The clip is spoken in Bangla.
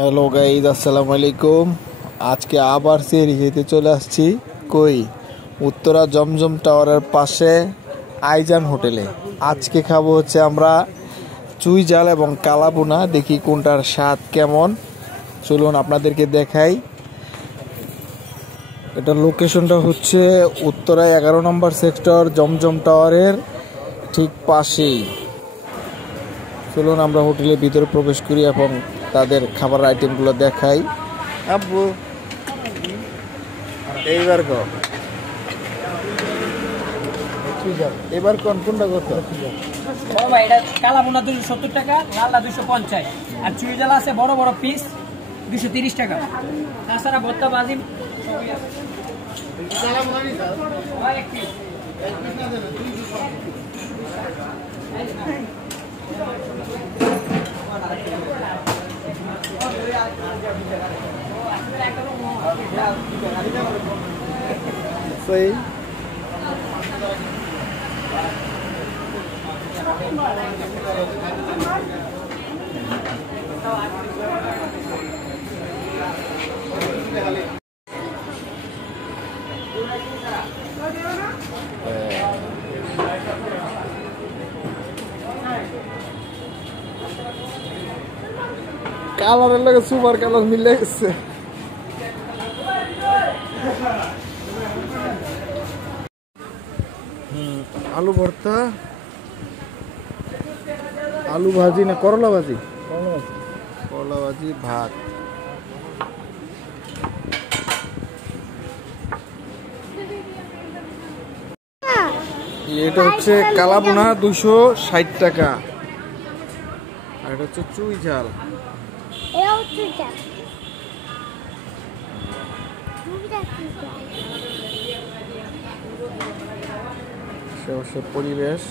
হ্যালো গাইজ, আসসালামু আলাইকুম। আজকে আবার সেহরি খেতে চলে আসছি কই উত্তরা জমজম টাওয়ারের পাশে আইজান হোটেলে। আজকে খাবো হচ্ছে আমরা চুই ঝাল এবং কালাবুনা। দেখি কোনটার স্বাদ কেমন, চলুন আপনাদেরকে দেখাই। এটা লোকেশনটা হচ্ছে উত্তরা 11 নম্বর সেক্টর, জমজম টাওয়ারের ঠিক পাশেই। চলুন আমরা হোটেলের ভিতরে প্রবেশ করি এবং তাদের খাবার আইটেমগুলো দেখাই। আব্বু এইবার এবার কোনটা কত? এটা কালাবুনা 270 টাকা, লালটা 250, আর চুই ঝাল আছে বড় বড় পিস 230 টাকা। তাছাড়া ভর্তা বাজি সেই কালারের লাগে সুপার কালার মিলে গেছে। আলু ভর্তা, আলু ভাজি না করলা ভাজি? করলা ভাজি, ভাত। এটা হচ্ছে কালাবুনা 260 টাকা, আর এটা হচ্ছে চুই ঝাল। পরিবেশ